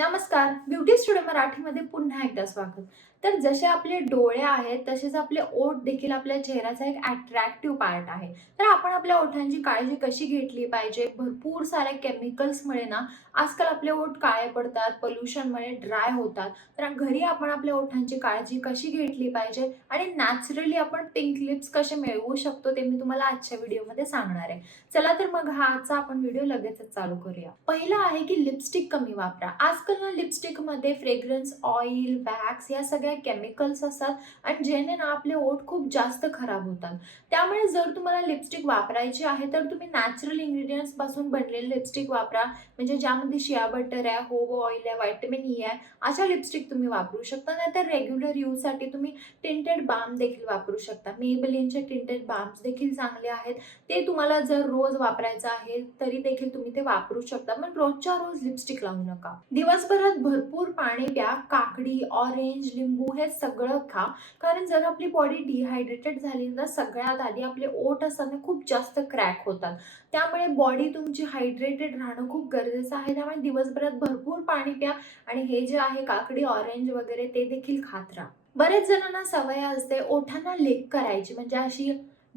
नमस्कार. Beauty studio मराठीमध्ये पुन्हा एकदा स्वागत. तर जसे आपले डोळे आहेत, तसेच आपले ओठ देखील आपल्या चेहऱ्याचा एक अट्रॅक्टिव्ह पार्ट आहे. तर आपण आपल्या ओठांची काळजी कशी घेतली पाहिजे? भरपूर साऱ्या केमिकल्समुळे ना आजकाल आपले ओठ काळे पडतात, पोल्युशनमुळे ड्राय होतात. तर घरी आपण आपल्या ओठांची काळजी कशी घेतली पाहिजे आणि नॅचरली आपण पिंक लिप्स कसे मिळवू शकतो, ते मी तुम्हाला आजच्या व्हिडिओमध्ये सांगणार आहे. चला तर मग हा आजचा आपण व्हिडिओ लगेचच चालू करूया. पहिलं आहे की लिपस्टिक कमी वापरा. आजकाल ना लिपस्टिकमध्ये फ्रेग्रन्स, ऑइल, वॅक्स या सगळ्या केमिकल्स असतात आणि ज्याने ना आपले ओठ खूप जास्त खराब होतात. त्यामुळे जर तुम्हाला लिपस्टिक वापरायची आहे तर तुम्ही नॅचरल इंग्रेडियंट्स पासून बनलेले लिपस्टिक वापरा. म्हणजे ज्यामध्ये शिया बटर आहे, होवो ऑइल आहे, व्हिटॅमिन ई आहे, अशा लिपस्टिक तुम्ही वापरू शकता. नाहीतर रेग्युलर यूजसाठी तुम्ही टिंटेड बाम देखील वापरू शकता. मेबेलिनचे टिंटेड बाम्स देखील चांगले आहेत. ते तुम्हाला जर रोज वापरायचं आहे तरी देखील तुम्ही ते वापरू शकता, पण रोजच्या रोज लिपस्टिक लावू नका. दिवसभरात भरपूर पाणी प्या. काकडी, ऑरेंज, लिंबू हे सगळं खा. कारण जर आपली बॉडी डिहायड्रेटेड झाली तर सगळ्यात आधी आपले ओठ असताना खूप जास्त क्रॅक होतात. त्यामुळे बॉडी तुमची हायड्रेटेड राहणं खूप गरजेचं आहे. त्यामुळे दिवसभरात भरपूर पाणी प्या आणि हे जे आहे काकडी, ऑरेंज वगैरे ते देखील खात राहा. बरेच जणांना सवय असते ओठांना लिक करायची, म्हणजे अशी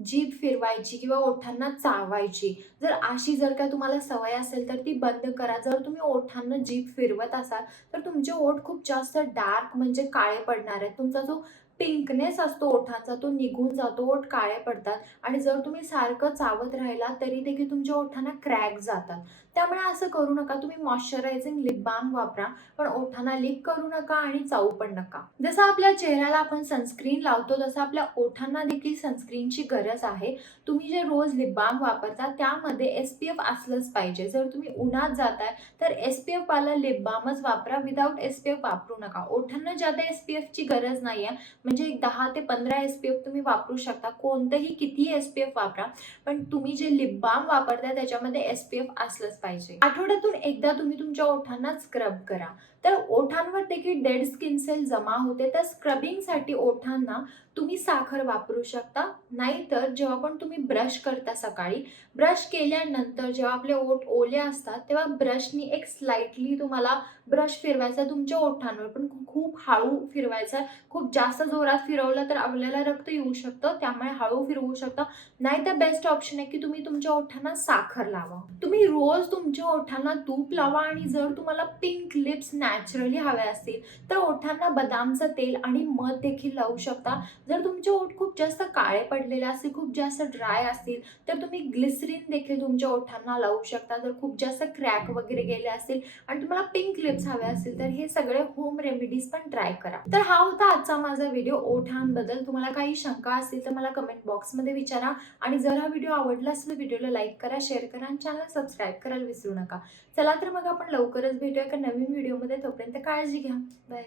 जीभ फिरवायची किंवा ओठांना चावायची. जर का तुम्हाला सवय असेल तर ती बंद करा. जर तुम्ही ओठांना जीभ फिरवत असाल तर तुमचे ओठ खूप जास्त डार्क म्हणजे काळे पडणार आहेत. तुमचा जो पिंकनेस असतो ओठांचा तो निघून जातो, ओठ काळे पडतात आणि जर तुम्ही सारखं चावत राहिला तरी देखील तुमच्या ओठांना क्रॅक जातात. त्यामुळे असं करू नका. तुम्ही मॉइश्चरायझिंग लिप बाम वापरा, पण ओठांना लिक करू नका आणि चावू पण नका. जसं आपल्या चेहऱ्याला आपण सनस्क्रीन लावतो तसं आपल्या ओठांना देखील सनस्क्रीनची गरज आहे. तुम्ही जे रोज लिप बाम वापरता त्यामध्ये SPF असलंच पाहिजे. जर तुम्ही उन्हात जाताय तर SPF वाला लिप बामच वापरा. विदाऊट SPF वापरू नका. ओठांना ज्यादा SPFची गरज नाहीये. म्हणजे एक 10 ते 15 SPF तुम्ही वापरू शकता. कोणतंही कितीही SPF वापरा, पण तुम्ही जे लिप बाम वापरताय त्याच्यामध्ये SPF असलंच पाहिजे. आठवड्यातून एकदा तुम्ही तुमच्या ओठांना स्क्रब करा. तर ओठांवर देखील डेड स्किन सेल जमा होते. तर स्क्रबिंगसाठी ओठांना तुम्ही साखर वापरू शकता. नाहीतर जेव्हा पण तुम्ही ब्रश करता सकाळी, ब्रश केल्यानंतर जेव्हा आपले ओठ ओले असतात तेव्हा ब्रशनी एक स्लाइटली तुम्हाला ब्रश फिरवायचा तुमच्या ओठांवर, पण खूप हळू फिरवायचा. खूप जास्त जोरात फिरवलं तर आपल्याला रक्त येऊ शकतं, त्यामुळे हळू फिरवू शकता. नाहीतर बेस्ट ऑप्शन आहे की तुम्ही तुमच्या ओठांना साखर लावा. तुम्ही रोज तुमच्या ओठांना तूप लावा आणि जर तुम्हाला पिंक लिप्स नॅचरली हवे असतील तर ओठांना बदामचं तेल आणि मध देखील लावू शकता. जर तुमचे ओठ खूप जास्त काळे पडलेले असतील, खूप जास्त ड्राय असतील तर तुम्ही ग्लिसरीन देखील तुमच्या ओठांना लावू शकता. जर खूप जास्त क्रॅक वगैरे गेले असतील आणि तुम्हाला पिंक लिप्स हवे असतील तर हे सगळे होम रेमेडीज पण ट्राय करा. तर हा होता आजचा माझा व्हिडिओ ओठांबद्दल. तुम्हाला काही शंका असतील तर मला कमेंट बॉक्समध्ये विचारा आणि जर हा व्हिडिओ आवडला असेल तर व्हिडिओला लाईक करा, शेअर करा आणि चॅनल सबस्क्राईब करायला विसरू नका. चला तर मग आपण लवकरच भेटूया एका नवीन व्हिडिओमध्ये. तोपर्यंत काळजी घ्या. बाय.